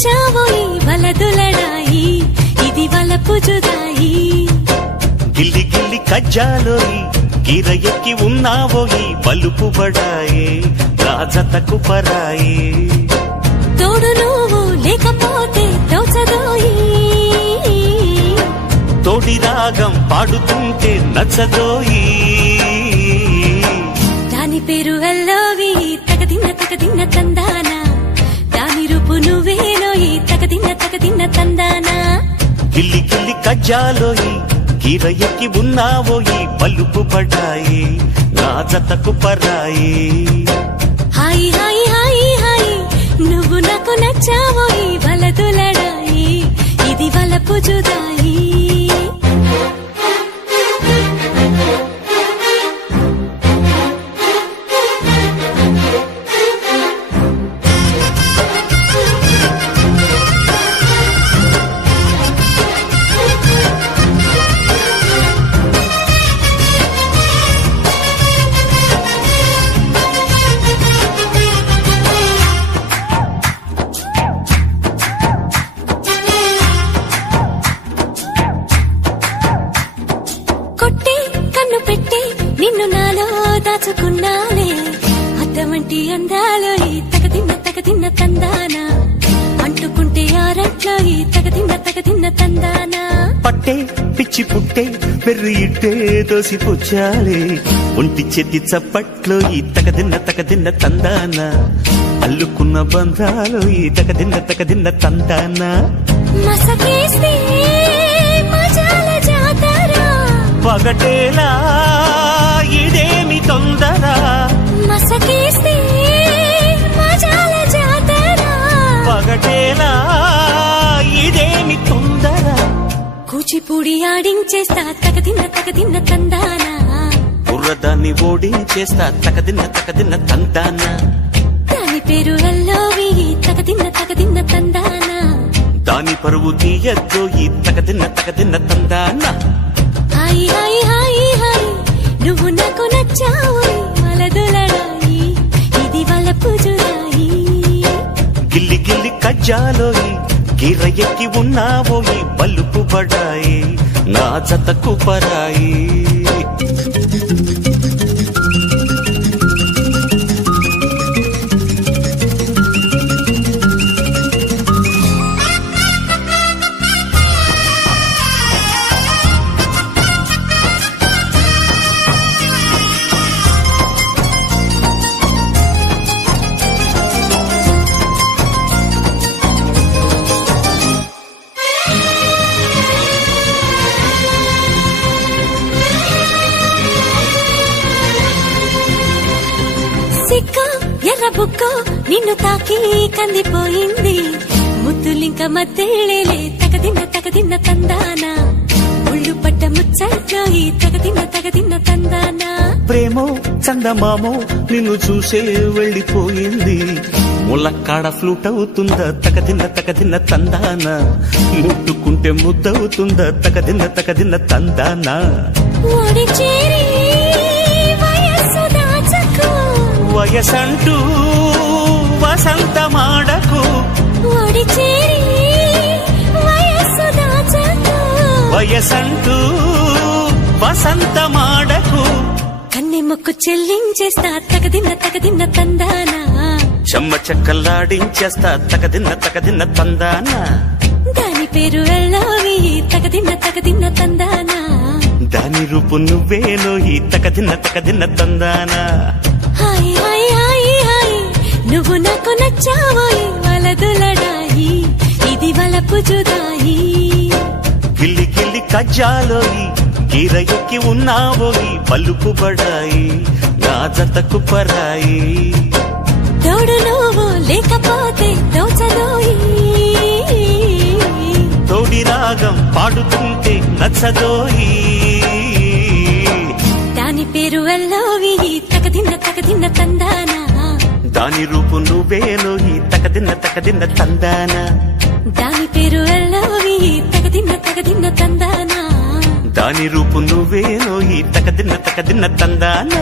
నచ్చావోయి వలదులడాయి ఇది వలపు జుదాయి గిల్లి గిల్లి కజ్జాలోయి గిర ఎక్కి ఉన్నావోయి బలుపు బడాయి రాజతకు పరాయి తోడు నువ్వు లేకపోతే దోచదోయి తోడి రాగం పాడుతుంటే నచ్చదోయి దాని పేరు అల్లోవి తగదిన్న తందాన దాని రూపు నువ్వేలోయి తగదిన్న తందాన గిల్లి గిల్లి కజ్జాలోయి గిర ఎక్కి ఉన్నావోయి బలుపు బడాయి రాజతకు పరాయి హాయి హాయి హాయి హాయి నువ్వు నాకు నచ్చావోయి వలదులడాయి ఇది వలపు జుదాయి నిన్ను నాలో దాచుకున్నానే అద్దమంటి అందాలో తగదిన్న తందాన అంటుకుంటే ఆరట్లో తగదిన్న తందాన పట్టే పిచ్చి పుట్టే పెర్రి ఇట్టే దోసి పుచ్చాలే ఒంటి చెద్ది చప్పట్లో తగదిన్న తందాన అల్లుకున్న బంధాలో తగదిన్న తందాన మసకేస్తే మజాల జాతర పగటేలా ఇదేమి తొందర మసకేస్తే మజాల జాతర పగటేలా ఇదేమి తొందర కూచిపూడి ఆడించేస్తా తగదిన్న తందాన బుర్రదాన్ని ఓడించేస్తా తగదిన్న తందాన దాని పేరు అల్లోవి తగదిన్న తందాన దాని పరువు తీయద్దోయి తగదిన్న తందాన హాయి హాయి హాయి హాయి నువ్వు నాకు నచ్చావోయి వలదులడాయి ఇది వలపు జుదాయి గిల్లి గిల్లి కజ్జాలోయి గిర ఎక్కి ఉన్నావోయి బలుపు బడాయి నా జతకు పరాయి ఎర్ర బుక్కో నిన్ను తాకి కందిపోయింది ముద్దులింక మద్దెళ్ళేలే తగదిన్న తందాన ఒళ్ళు పడ్డ ముచ్చట్లో తగదిన్న తందాన ప్రేమో చందమామో నిన్ను చూసే వెళ్ళిపోయింది ములక్కాడ ఫ్లూట్ అవుతుందా తగదిన్న తందాన ముట్టుకుంటే ముద్దవుతుందా తగదిన్న తందాన ఓడి చేరి వయస్సు దాచకు వయసంటూ వసంతమాడకు ఓడి చేరి వయస్సు దాచకు వయసంటూ వసంతమాడకు కన్నె మొక్కు చెల్లించేస్తా తగదిన్న తందాన చెమ్మ చెక్కల్లాడించేస్తా తగదిన్న తందాన దాని పేరు అల్లోవి తగదిన్న తందాన దాని రూపు నువ్వేలోయి తగదిన్న తందాన హాయి హాయి హాయి హాయి నువ్వు నాకు నచ్చావోయి వలదులడాయి ఇది వలపు జుదాయి గిల్లి గిల్లి కజ్జాలోయి గిర ఎక్కి ఉన్నావోయి బలుపు బడాయి నా జతకు పరాయి తోడు నువ్వు లేకపోతే దోచదోయి తోడి రాగం పాడుతుంటే నచ్చదోయి దాని పేరు అల్లోవి తగదిన్న తందాన దాని రూపు నువ్వేలోయి తగదిన్న తందాన దాని పేరు అల్లోవి తగదిన్న తందాన దాని రూపు నువ్వేలోయి తగదిన్న తందాన